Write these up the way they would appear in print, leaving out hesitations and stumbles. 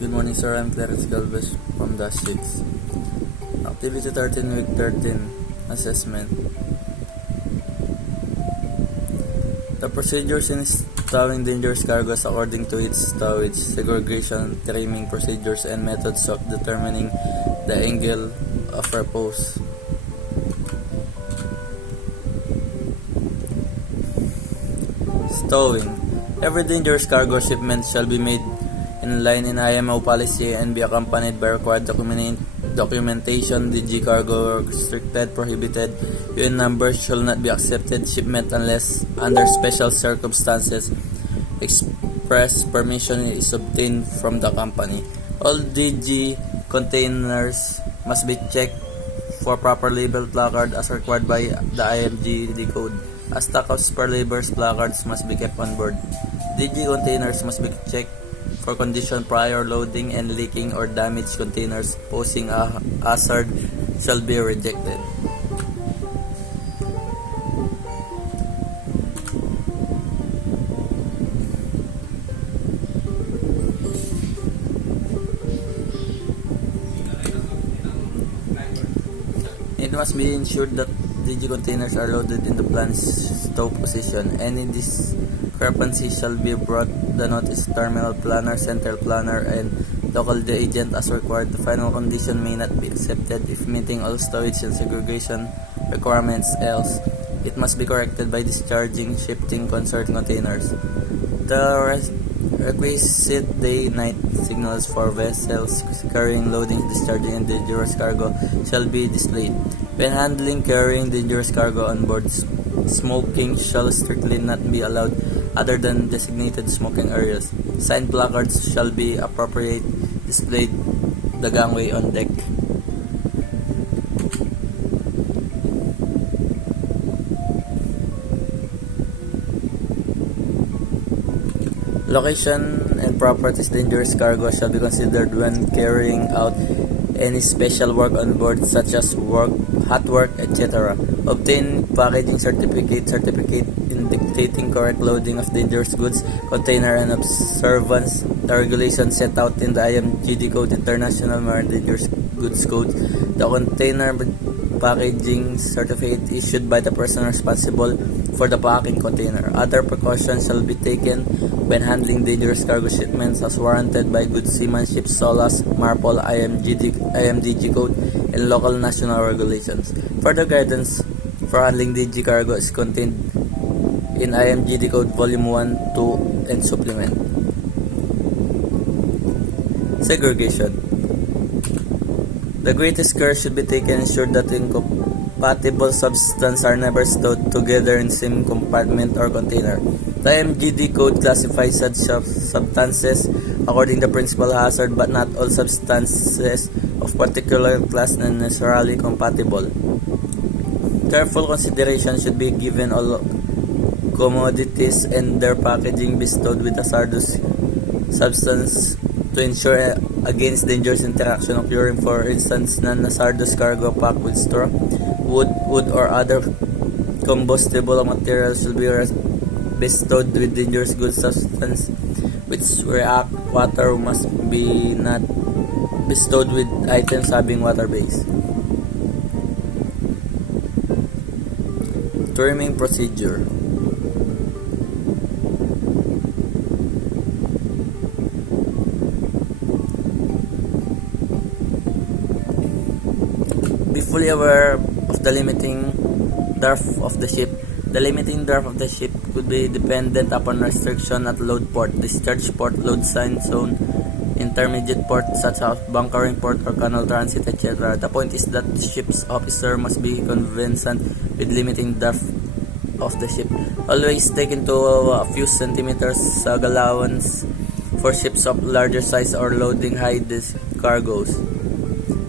Good morning, sir. I'm Clarence Galvez from Dash 6. Activity 13, Week 13, Assessment. The procedures in stowing dangerous cargoes according to its stowage, segregation, trimming procedures, and methods of determining the angle of repose. Stowing. Every dangerous cargo shipment shall be made in line in IMO policy and be accompanied by required documentation. DG cargo restricted, prohibited. UN numbers shall not be accepted shipment unless under special circumstances express permission is obtained from the company. All DG containers must be checked for proper label placard as required by the IMGD code. A stock of spare labels placards must be kept on board. DG containers must be checked for condition prior loading, and leaking or damaged containers posing a hazard shall be rejected. It must be ensured that DG containers are loaded in the planned stow position. Any discrepancy shall be brought the notice terminal planner, central planner, and local agent as required. The final condition may not be accepted if meeting all stowage and segregation requirements, else it must be corrected by discharging shifting concerned containers. The requisite day-night signals for vessels carrying, loading, discharging, and dangerous cargo shall be displayed. When handling, carrying dangerous cargo on board, smoking shall strictly not be allowed other than designated smoking areas. Sign placards shall be appropriate displayed the gangway on deck. Location and properties dangerous cargo shall be considered when carrying out any special work on board, such as hot work, etc. Obtain packaging certificate indicating correct loading of dangerous goods container and observance the regulations set out in the IMGD Code, International Marine Dangerous Goods Code. The container packaging certificate issued by the person responsible for the packing container. Other precautions shall be taken when handling dangerous cargo shipments as warranted by Good Seamanship, SOLAS, MARPOL, IMDG Code, and local national regulations. Further guidance for handling DG cargo is contained in IMGD Code Volume 1, 2, and Supplement. Segregation. The greatest care should be taken to ensure that incompatible substances are never stowed together in the same compartment or container. The IMGD Code classifies such substances according to principal hazard, but not all substances of particular class are necessarily compatible. Careful consideration should be given all commodities and their packaging be stowed with hazardous substance to ensure against dangerous interaction occurring. For instance, non-hazardous cargo packed with straw, wood or other combustible materials should be stowed with dangerous goods substance which react water must be not bestowed with items having water base. Trimming procedure. Be fully aware of the limiting draft of the ship. The limiting draft of the ship could be dependent upon restriction at load port, discharge port, load sign zone, intermediate port such as bunkering port or canal transit, etc. The point is that the ship's officer must be conversant with limiting draft of the ship. Always take into a few centimeters sag allowance for ships of larger size or loading high disk cargoes.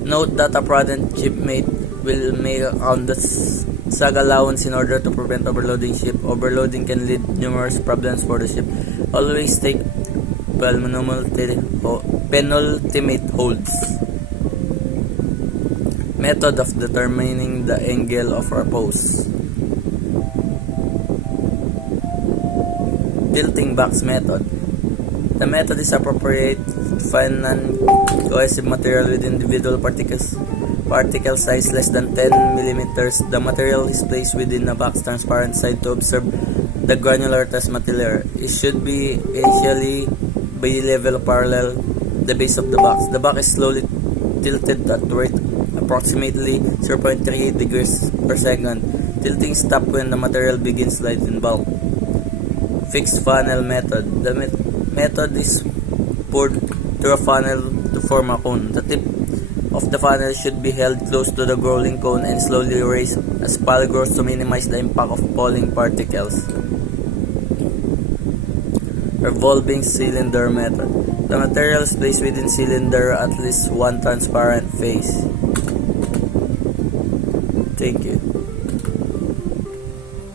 Note that a prudent shipmate will make on the sag allowance in order to prevent overloading ship. Overloading can lead numerous problems for the ship. Always take penultimate holds. Method of determining the angle of repose. Tilting box method. The method is appropriate to find non-cohesive material with individual particle size less than 10 millimeters. The material is placed within a box transparent side to observe the granular test material. It should be initially bi-level parallel the base of the box. The box is slowly tilted at rate approximately 0.38 degrees per second. Tilting stops when the material begins sliding bulk. Fixed funnel method. The method is poured through a funnel to form a cone. The tip of the funnel should be held close to the rolling cone and slowly raised as pile grows to minimize the impact of falling particles. Revolving cylinder method. The material is placed within cylinder at least one transparent face. Thank you.